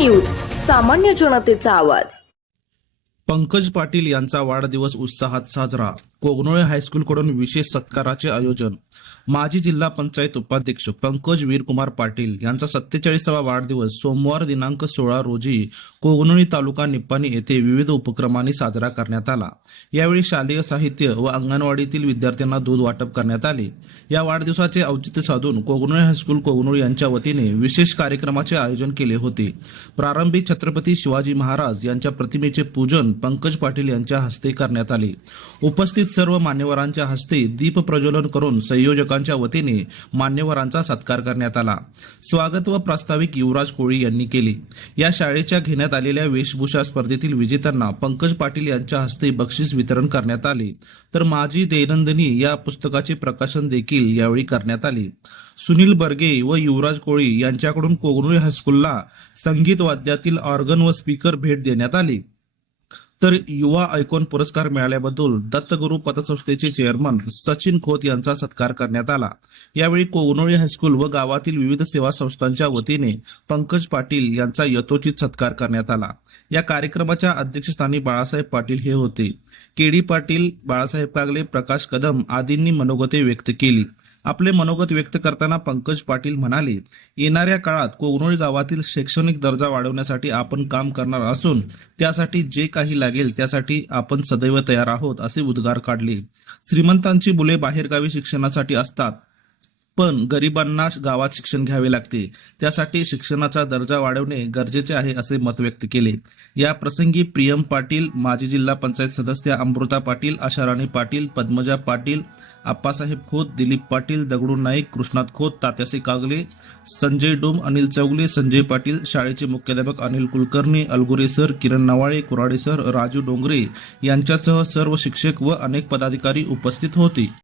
News सामान्य जनतेचा आवाज. पंकज पाटील यांचा वाढदिवस उत्साहात साजरा. कोगनोळे हायस्कूलकडून विशेष सत्काराचे आयोजन. माजी जिल्हा पंचायत उपाध्यक्ष पंकज वीरकुमार पाटील यांचा सत्तेचाळीसावा वाढदिवस सोमवार दिनांक सोळा रोजी कोगनोळी तालुका निप्पाणी येथे विविध उपक्रमांनी साजरा करण्यात आला. यावेळी शालेय साहित्य व अंगणवाडीतील विद्यार्थ्यांना दूध वाटप करण्यात आले. या वाढदिवसाचे औचित्य साधून कोगनोळी हायस्कूल कोगनोळी यांच्या वतीने विशेष कार्यक्रमाचे आयोजन केले होते. प्रारंभी छत्रपती शिवाजी महाराज यांच्या प्रतिमेचे पूजन पंकज पाटील यांच्या हस्ते करण्यात आले. उपस्थित सर्व मान्यवरांच्या हस्ते दीप प्रज्वलन करून संयोजकांच्या वतीने मान्यवरांचा सत्कार करण्यात आला. स्वागत व प्रास्ताविक युवराज कोळी यांनी केले. या शाळेच्या घेण्यात आलेल्या वेशभूषा स्पर्धेतील विजेत्यांना पंकज पाटील यांच्या हस्ते बक्षीस वितरण करण्यात आले. तर माझी दैनंदिनी या पुस्तकाचे प्रकाशन देखील यावेळी करण्यात आले. सुनील बर्गे व युवराज कोळी यांच्याकडून कोगनोळी हायस्कूलला संगीत वाद्यातील ऑर्गन व स्पीकर भेट देण्यात आली. तर युवा ऐकून पुरस्कार मिळाल्याबद्दल दत्तगुरु पतसंस्थेचे चेअरमन सचिन खोत यांचा सत्कार करण्यात आला. यावेळी कोवनोळी हायस्कूल व गावातील विविध सेवा संस्थांच्या वतीने पंकज पाटील यांचा यथोचित सत्कार करण्यात आला. या कार्यक्रमाच्या अध्यक्षस्थानी बाळासाहेब पाटील हे होते. केडी पाटील बाळासाहेब कागले प्रकाश कदम आदींनी मनोगते व्यक्त केली. आपले मनोगत व्यक्त करताना पंकज पाटील म्हणाले येणाऱ्या काळात कोगनोळी गावातील शैक्षणिक दर्जा वाढवण्यासाठी आपण काम करणार असून त्यासाठी जे काही लागेल त्यासाठी आपण सदैव तयार आहोत असे उद्गार काढले. श्रीमंतांची मुले बाहेरगावी शिक्षणासाठी असतात पण गरिबांना गावात शिक्षण घ्यावे लागते. त्यासाठी शिक्षणाचा दर्जा वाढवणे गरजेचे आहे असे मत व्यक्त केले. या प्रसंगी प्रियम पाटील माजी जिल्हा पंचायत सदस्य अमृता पाटील आशाराणी पाटील पद्मजा पाटील आप्पासाहेब खोत दिलीप पाटील दगडू नाईक कृष्णात खोत तात्यासे कागले संजय डोम अनिल चौगले संजय पाटील शाळेचे मुख्याध्यापक अनिल कुलकर्णी अलगुरे सर किरण नवाळे कुराडे सर राजू डोंगरे यांच्यासह सर्व शिक्षक व अनेक पदाधिकारी उपस्थित होते.